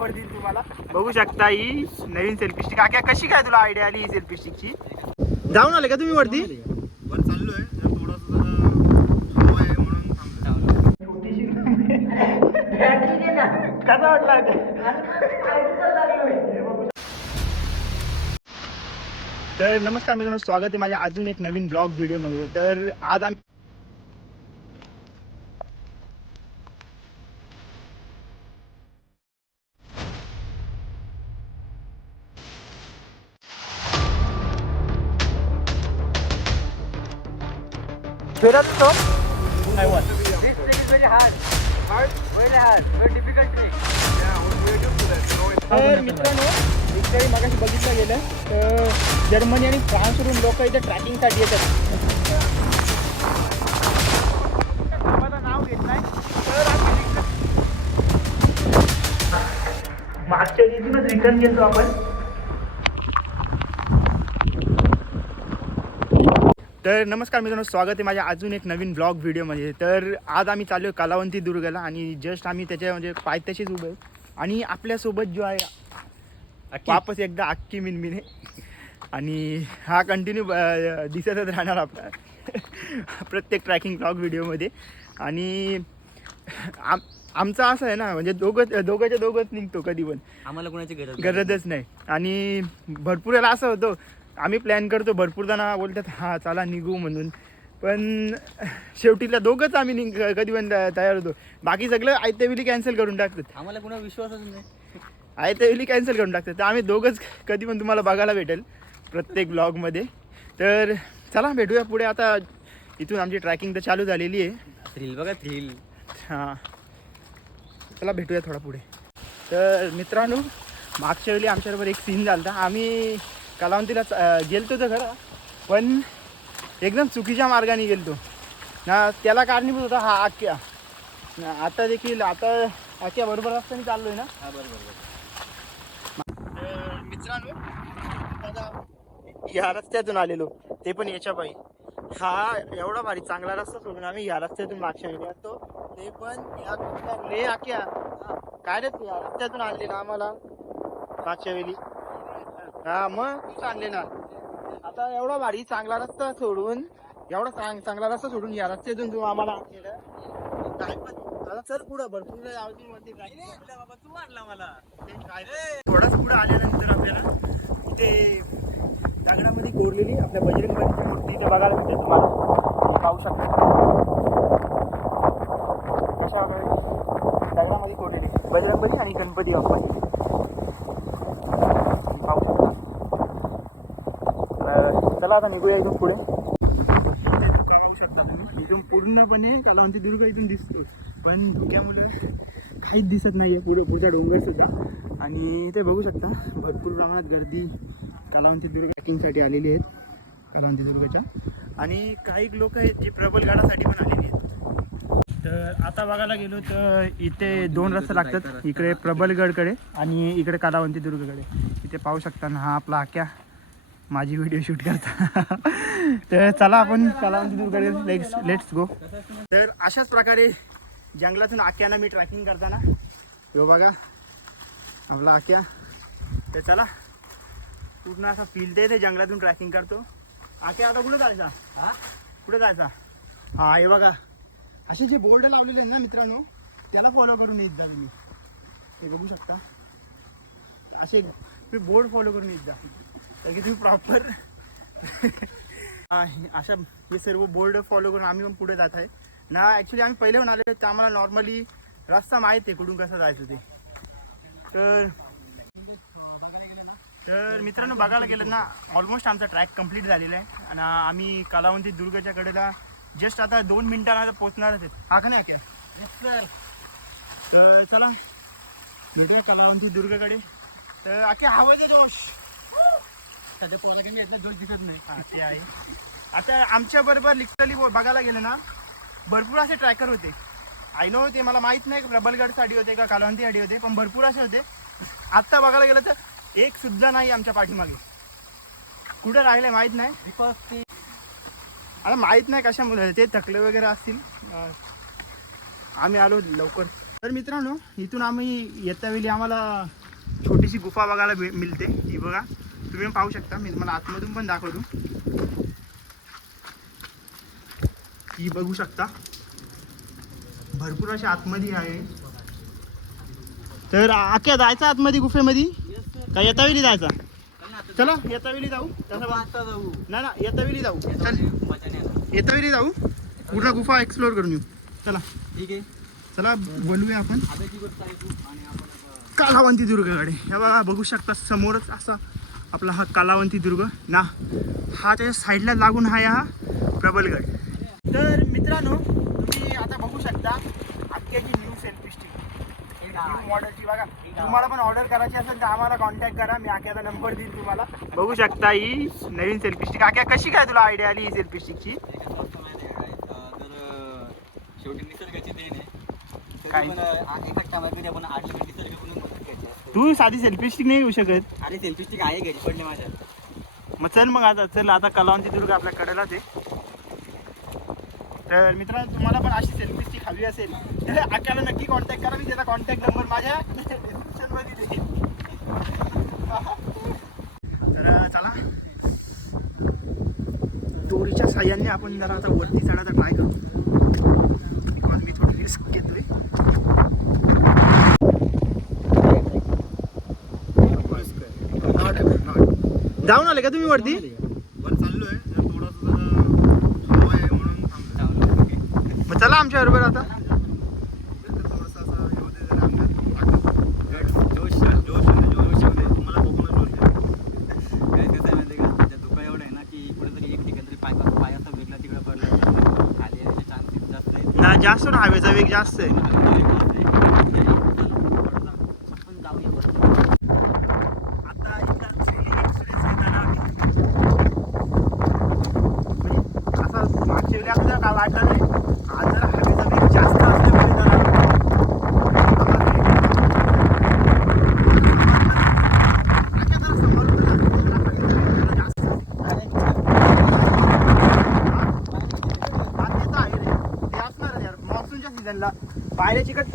तुम्हाला. बघू शकता ही नवीन सेल्फी स्टिक काक्या कशी काय तुला आयडिया आली ही सेल्फी स्टिकची जाऊन आले का तुम्ही वरती? वर चाललोय. कसा वाटला तर नमस्कार मित्रांनो स्वागत आहे माझ्या अजून एक नवीन ब्लॉग व्हिडिओमध्ये. तर आज आम्ही फिरत होतो नाही वर. तर मित्रांनो इकडे मगाशी बघितलं गेलं तर जर्मनी आणि फ्रान्सवरून लोक इथे ट्रॅकिंगसाठी येतात. नाव तर आम्ही मागच्या दिवशीच रिटर्न गेलो आपण. तर नमस्कार मित्रांनो स्वागत आहे माझ्या अजून एक नवीन ब्लॉग व्हिडिओमध्ये तर आज आम्ही चालू आहे कलावंती दुर्गाला आणि जस्ट आम्ही त्याच्या म्हणजे पायथ्याशीच उभे आणि आपल्यासोबत जो आहे वापस एकदा अख्खी मिनमिने. आणि हा कंटिन्यू दिसतच राहणार आपला. प्रत्येक ट्रॅकिंग ब्लॉग व्हिडिओमध्ये आणि आम आमचं असं आहे ना म्हणजे दोघं दोघंच्या दोघंच निघतो कधी पण. आम्हाला कोणाची गरज गरजच नाही. आणि भरपूर असं होतं आम्ही प्लॅन करतो भरपूर जण बोलतात हा चला निघू म्हणून. पण शेवटीला दोघंच आम्ही निघ कधी पण तयार होतो. बाकी सगळं आयत्या वेळी कॅन्सल करून टाकतात. आम्हाला कोणा विश्वासच नाही. आयत्या वेळी कॅन्सल करून टाकतात. तर आम्ही दोघंच कधी पण तुम्हाला बघायला भेटेल प्रत्येक ब्लॉगमध्ये तर चला भेटूया पुढे. आता इथून आमची ट्रॅकिंग तर चालू झालेली आहे. थ्रिल बघा थ्रिल हां. चला भेटूया थोडा पुढे. तर मित्रांनो मागच्या वेळी आमच्याबरोबर एक सीन झाला होता आम्ही कलावंतीला गेलतो तर खरं. पण एकदम चुकीच्या मार्गाने गेलतो. ना त्याला कारणीभूत होता हा आख्या. ना आता देखील आता आख्या बरोबर रस्त्याने चाललोय ना? हा बरोबर तर मित्रांनो या रस्त्यातून आलेलो. ते पण याच्या पायी हा एवढा भारी चांगला रस्ता सोडून आम्ही या रस्त्यातून मागच्या वेळी येतो ते पण या रे आख्या. काय रे तू या रस्त्यातून आणले ना आम्हाला? मागच्या वेळी. हा मग आणले ना. आता एवढा भारी चांगला रस्ता सोडून एवढा चांग चांगला रस्ता सोडून या रस्त्यातून तू आम्हाला आणलेलं. काय पण आता चल पुढं भरपूर काही आवडी मध्ये काय. बाबा तू आणला मला. थोडाच पुढे आल्यानंतर आपल्याला इथे दगडामध्ये कोरलेली आपल्या बजरंग बलीची मूर्ती इथे बघायला मिळते तुम्हाला. तुम्ही पाहू शकता. कशा दगडामध्ये कोरलेली. बजरंग बली आणि गणपती बाप्पा तुम्ही पाहू शकता तर चला आता निघूया इथून पुढे. इथे शकता तुम्ही इथून पूर्णपणे कालावंती दुर्ग इथून दिसतो. पण धुक्यामुळे काहीच दिसत नाहीये. पुढे पुढचा डोंगर सुद्धा. आणि ते बघू शकता भरपूर प्रमाणात गर्दी कालावंती दुर्ग ट्रेकिंगसाठी आलेली आहेत. कालावंती दुर्गच्या. आणि काही लोक आहेत जी प्रबलगडासाठी पण आलेली आहेत. तर आता बघायला गेलो तर इथे दोन रस्ते लागतात. इकडे प्रबलगडकडे आणि इकडे कालावंती दुर्गकडे. इथे पाहू शकता ना हा आपला आक्या माझी व्हिडिओ शूट करता. तर चला आपण कलावंती दुर्गकडे लेट्स लेट्स गो तर अशाच प्रकारे जंगलातून आक्याना मी ट्रॅकिंग करताना. हो बघा आपला आक्या. तर चला पूर्ण असा फील ते जंगलातून ट्रॅकिंग करतो. आक्या आता कुठं जायचा? हा? कुठं जायचा? हा हे बघा. असे जे बोर्ड लावलेले आहेत ना मित्रांनो त्याला फॉलो करून येत जा तुम्ही. हे बघू शकता. असे बोर्ड फॉलो करून येत जा तर की तुम्ही प्रॉपर अशा हे सर्व बोर्ड फॉलो करून आम्ही पण पुढे जात आहे. ना ॲक्च्युली आम्ही पहिले पण आलेलो तर आम्हाला नॉर्मली रस्ता माहीत आहे कुठून कसं जायचं ते. तर तर मित्रांनो बघायला गेलं ना ऑलमोस्ट आमचा ट्रॅक कंप्लीट झालेला आहे. आणि आम्ही कलावंती दुर्गाच्या कडेला जस्ट आता दोन मिनिटांना पोहोचणारच आहेत. हा का नाही सर तर चला भेटूया कलावंती दुर्गाकडे. तर आखे हवं दे जोश? सध्या पोरा कमी येत जोश दिसत नाही. हा ते आहे. आता आमच्या बरोबर लिटरली बघायला गेलं ना भरपूर असे ट्रॅकर होते. आय नो ते मला माहीत नाही प्रबलगडसाठी होते का कालवंतीसाठी होते पण भरपूर असे होते. आत्ता बघायला गेलं तर एक सुद्धा नाही आमच्या पाठीमागे. कुठं राहिले माहीत नाही. बिकॉज ते आता माहीत नाही कशामुळे ते थकले वगैरे असतील. आम्ही आलो लवकर. तर मित्रांनो इथून आम्ही येत्या वेळी आम्हाला छोटीशी गुफा बघायला मिळते. ही बघा. तुम्ही पाहू शकता. मी तुम्हाला आतमधून पण दाखवतो. ही बघू शकता. भरपूर अशी आतमध्ये आहे. तर आख्या जायचं आतमध्ये गुफेमध्ये? का येता वेळी जायचा? चला येता वेळी जाऊ जाऊ ना ना येता वेळी जाऊ. चल. येता वेळी जाऊ. पूर्ण गुफा एक्सप्लोर करून येऊ. चला. ठीक आहे. चला बोलूया आपण. कालावंती दुर्गकडे. हे बघा बघू शकता समोरच असा आपला हा कालावंती दुर्ग. ना हा त्याच्या साईडला लागून आहे हा प्रबलगड. तर मित्रांनो तुम्ही आता बघू शकता आख्याची न्यू सेल्फी स्टिक मॉडेलची बघा. तुम्हाला पण ऑर्डर करायची असेल तर आम्हाला कॉन्टॅक्ट करा. मी आख्याचा नंबर देईन तुम्हाला. बघू शकता ही नवीन सेल्फी स्टिक आख्या कशी काय तुला आयडिया आली ही सेल्फी स्टिकची शेवटी निसर्गाची देण आहे. काय? टायमाला कधी आपण निसर्ग म्हणून घ्यायची असते. तू साधी सेल्फी स्टिक नाही येऊ शकत. अरे सेल्फी स्टिक आहे घरी पडले माझ्या मग चल मग आता चल आता कलावंती दुर्ग आपल्या कडेलाच आहे. तर मित्रांनो तुम्हाला पण अशी सेल्फी स्टिक हवी असेल तर आक्याला नक्की कॉन्टॅक्ट करा. मी त्याचा कॉन्टॅक्ट नंबर माझ्या description मध्ये देईन तर चला. दोरीच्या साह्याने आपण जरा आता वरती चढायचा ट्राय करू. बिकॉज मी थोडी रिस्क घेतोय. जाऊन आले का तुम्ही वरती? वर चाललोय. जर थोडंसं जरा हवा आहे म्हणून थांबलो. मग चला आमच्या बरोबर आता. थोडंसं असं होते जरा अंगात जोश जोश तुम्हाला कोकणात जोश आहे. काय कसं आहे माहिती आहे का? त्या धुका एवढा आहे ना की कुठेतरी एक ठिकाणी तरी पाय पाय असा तिकडे पडला. तर खाली यायचे चान्सेस जास्त आहेत. ना जास्त ना हवेचा वेग जास्त आहे आपण जाऊया वरती. आता इथला thrilling experience घेताना आम्ही म्हणजे असा मागच्या वेळी आपल्याला काय वाटलं नाही आज जरा हवेचा वेग जास्त असल्यामुळे जरा आवाज वेगळा. आख्या जरा समोर उभं राहा. जरा हवेचा वेग जरा जास्त आहे. हा, ते तर आहे रे. ते असणारच यार मान्सूनच्या सीझनला बाहेर चिकट बघू शकता हा व्ह्यू पुन्हा तर धुक्याने वेढले धुक्याने पुन्हा वेढले ना पुढचा लिटरली तुम्हाला सांगू चिकट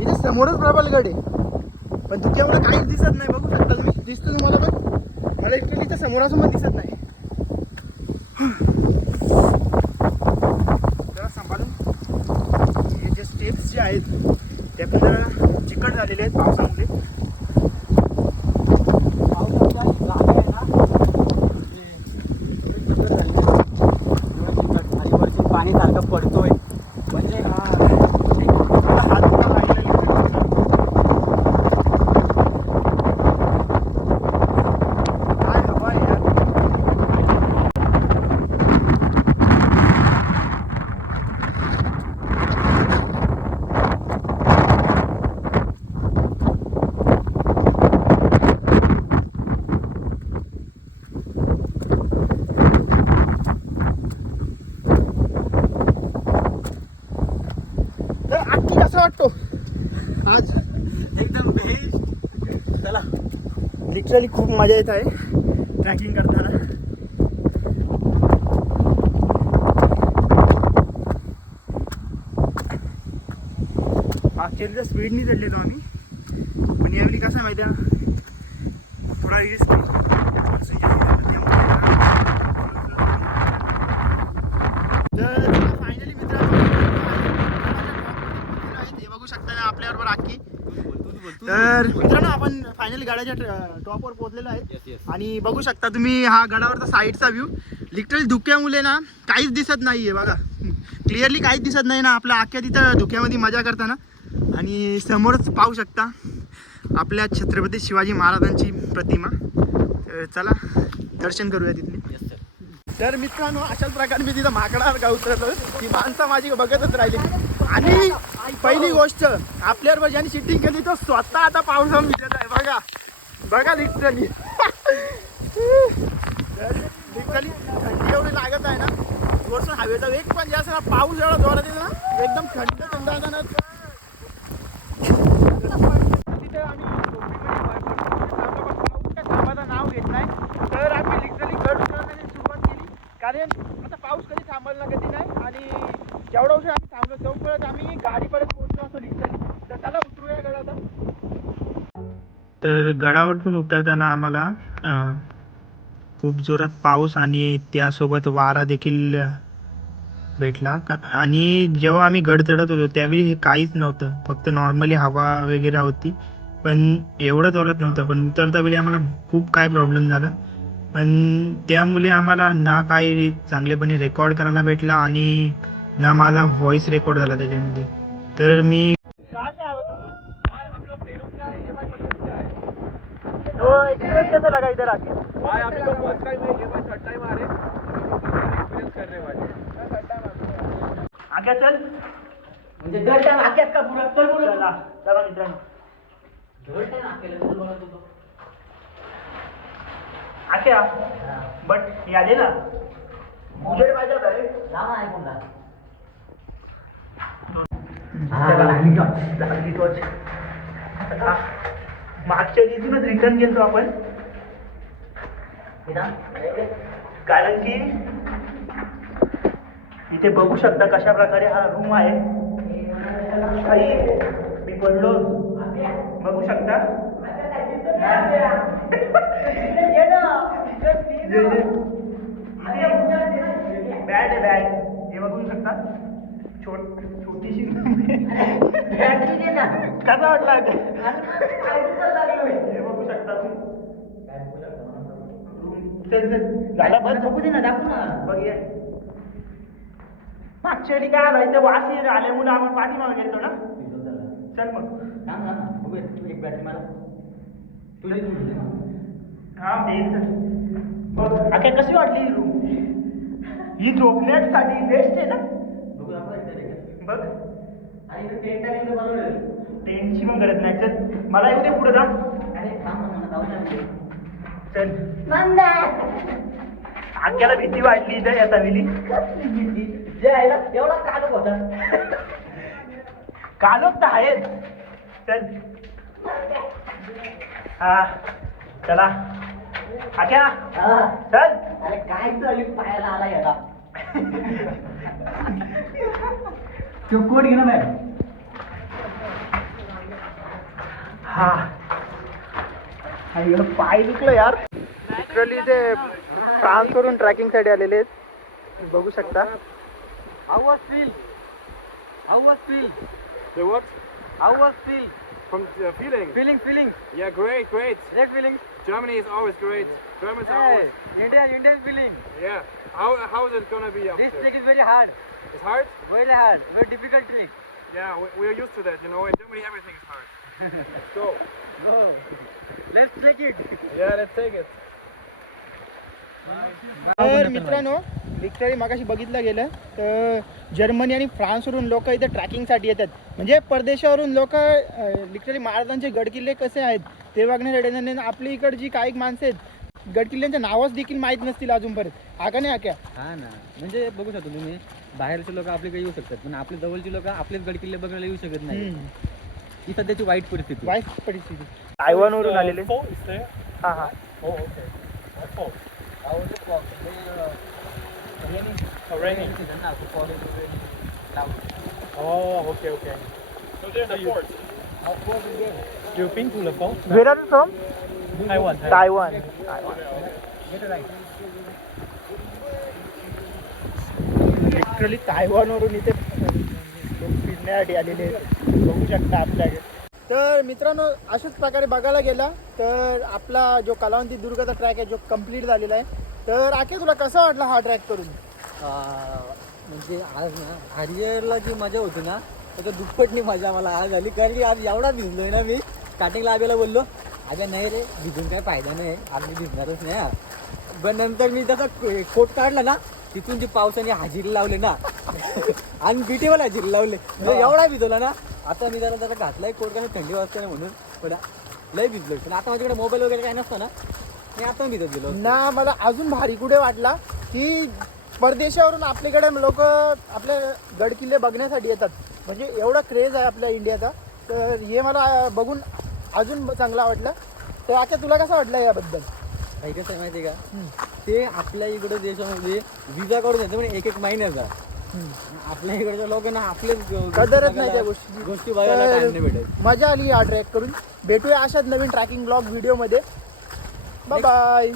इथे समोरच प्रबलगड आहे. पण धुक्यामुळे काहीच दिसत नाही. बघू शकता तुम्ही. दिसतं तुम्हाला पण? मला लिटरली इथे समोरासमोर दिसत नाही. जरा सांभाळून. हे जे स्टेप्स जे आहेत ते पण जरा चिकट झालेले आहेत पावसामुळे पावसाच्या जागा आहे ना, ते चिकट झालेलं आहे. एवढं चिकट. आणि वरती पाणी सारखं पडतोय म्हणजे मला हात का लागलेला लिटरली. काय हवा आहे यार तर आत्ती कसा वाटतो. आज एकदम बेस्ट. चला. लिटरली खूप मजा येत आहे ट्रॅकिंग करताना. मागच्या स्पीडनी चढलेलो आम्ही. पण यावेळी कसं आहे माहिती आहे थोडा रिस्क तर फायनली मित्रांनो हे बघू शकता ना आपल्याबरोबर आखी तर मित्रांनो गाड्याच्या टॉपवर पोहोचलेलो आहे आणि बघू शकता तुम्ही हा गडावरचा साईडचा व्ह्यू लिटरली धुक्यामुळे ना काहीच दिसत नाहीये बघा. क्लिअरली काहीच दिसत नाही ना आपल्या आख्या तिथं धुक्यामध्ये मजा करताना. आणि समोरच पाहू शकता आपल्या छत्रपती शिवाजी महाराजांची प्रतिमा. तर चला दर्शन करूया तिथले. तर मित्रांनो अशाच प्रकारे मी तिथं माकडावर का उतरलो. ती माणसं माझी बघतच राहिली. आणि पहिली गोष्ट आपल्यावर ज्यांनी शिटिंग केली तो स्वतः आता पावसावर विजत आहे. बघा. बघा लिटरली लिटरली थंडी एवढी लागत आहे ना. वरसून हवेचा वेग पण जास्त ना पाऊस एवढा जोरात येतो ना एकदम थंड थंड आता ना. तिथे आम्ही झोपडीमध्ये पाऊस काय नाव घेत नाही. तर आम्ही लिटरली गड उतरण्याची सुरुवात केली. कारण आता पाऊस कधी थांबायला कधी नाही. आणि जेवढा उशीर आम्ही थांबलो तेवढं आम्ही गाडीपर्यंत तर गडावरून उतरताना आम्हाला खूप जोरात पाऊस आणि त्यासोबत वारा देखील भेटला. का- आणि जेव्हा आम्ही गड चढत होतो त्यावेळी हे काहीच नव्हतं. फक्त नॉर्मली हवा वगैरे होती. पण एवढं जोरात नव्हतं. पण उतरता वेळी आम्हाला खूप काय प्रॉब्लेम झाला. पण त्यामुळे आम्हाला ना काही चांगलेपणे रेकॉर्ड करायला भेटला आणि ना माझा व्हॉइस रेकॉर्ड झाला त्याच्यामध्ये. तर मी भाई अभी तो फर्स्ट टाइम है ये बस थर्ड टाइम आ रहे एक्सपीरियंस कर रहे भाई चल। म्हणजे दर टाइम आख्यात का पुरा चल पुढे चला चला मित्रांनो। दर टाइम बोलत होतो आख्या बट याद आहे ना उजेड पाहिजे होता रे। जा ना ऐकून जा मागच्या दिवसूनच रिटर्न गेलो आपण. कारण की इथे बघू शकता कशा प्रकारे हा रूम आहे. काही मी पडलो बघू शकता? बॅड आहे बॅड हे बघू शकता? छोट छोटीशी कसा वाटला? हे बघू शकता तुम्ही. चल चल. झाला बंद बघू दे ना दाखवू ना. मागच्या वेळी काय आलं इथे? वास येत आल्यामुळे आपण पाठीमागे गेलो ना? चल मग. थांब ना बघूया तू एक बॅटरी मला. तुझी तुझी हा देईल चल. बघ कशी वाटली ही रूम ही झोपण्यासाठी बेस्ट आहे ना? बघू आपण आणि इथे टेंट आणि इथे बनवलेलं टेन्शन पण करत नाही. चल मला येऊ दे पुढे जा. अरे थांब ना मला जाऊ चल भीती वाटली इथं या तविली. जे आहे ना एवढा काढत होता. कालोख तर आहेच. चल. हा चला. आक्या हा. चल. अरे काय चालू पायाला आला याला? तो कोट घे ना बाहेर हा गं, पाय दुखलं यार. लिटरली ते फ्रान्स करून ट्रॅकिंग साठी आलेले आहेत बघू शकता How was feel? How was feel? The what? How was feel? From the feeling? Feeling, feeling. Yeah, great, great. Great feeling. Germany is always great. Germans are Hey, always. Indian, Indian feeling. Yeah. How how is it gonna be This after? trick is very hard. It's hard. Very hard. Very difficult trick. Yeah, we, we are used to that. You know, in Germany everything is hard. Let's go. Go. Let's take it. Yeah, let's take it. तर मित्रांनो literally मागाशी बघितलं गेलं तर Germany आणि फ्रान्सवरून लोक इथे ट्रॅकिंगसाठी येतात. म्हणजे परदेशावरून लोक लिटरली महाराजांचे गडकिल्ले कसे आहेत ते बघण्यासाठी आपली इकडची काही माणसं आहेत गडकिल्ल्यांचे नावच देखील माहीत नसतील अजूनपर्यंत. हा का नाही आक्या? हा ना. म्हणजे बघू शकतो तुम्ही बाहेरचे लोक आपल्याकडे येऊ शकतात पण आपले जवळची लोक आपलेच गडकिल्ले बघायला येऊ शकत नाही. ही सध्याची वाईट परिस्थिती वाईट परिस्थिती. तायवानवरून आलेले. हा हा. Oh, okay, okay. So there's a fort. You've been to the fort? Where are you from? Taiwan. Taiwan. Literally तायवानवरून इथे लोक फिरण्यासाठी आलेले आहेत. बघू शकता आपल्याकडे तर मित्रांनो अशाच प्रकारे बघायला गेला तर आपला जो कलावंती दुर्गाचा ट्रॅक आहे जो कंप्लीट झालेला आहे. तर आखे तुला कसा वाटला हा ट्रॅक करून? म्हणजे आज ना हरिहरला जी मजा होती ना त्याच्या दुप्पटनी मजा मला आज झाली कारण की आज एवढा भिजलोय ना मी. स्टार्टिंगला आब्याला बोललो आब्या नाही रे भिजून काय फायदा नाही. आज मी भिजणारच नाही पण नंतर मी त्याचा कोट काढला ना तिथून ती पावसाने हाजीर लावले ना आणि बिटीवाला हाजीर लावले. एवढा भिजवला ना आता मी जरा जरा घातलाय कोट कारण थंडी वाजते ना म्हणून. पण लय भिजलोय पण आता माझ्याकडे मोबाईल वगैरे काय नसतं ना मी आता भिजत गेलो ना मला अजून भारी कुठे वाटला की परदेशावरून आपल्याकडे लोक आपले गड किल्ले बघण्यासाठी येतात. म्हणजे एवढा क्रेज आहे आपल्या इंडियाचा. तर हे मला बघून अजून चांगला वाटलं. तर आता तुला कसं वाटलं याबद्दल? काही कसं आहे माहिती आहे का? ते आपल्या इकडे देशामध्ये विजा काढून येते म्हणजे एक एक महिन्याचा. आपल्या इकडच्या लोकांना आपले कदरच नाही त्या गोष्टीची. गोष्टी बघायला नाही भेटत. मजा आली हा ट्रॅक करून. भेटूया अशाच नवीन ट्रॅकिंग ब्लॉग व्हिडिओमध्ये बाय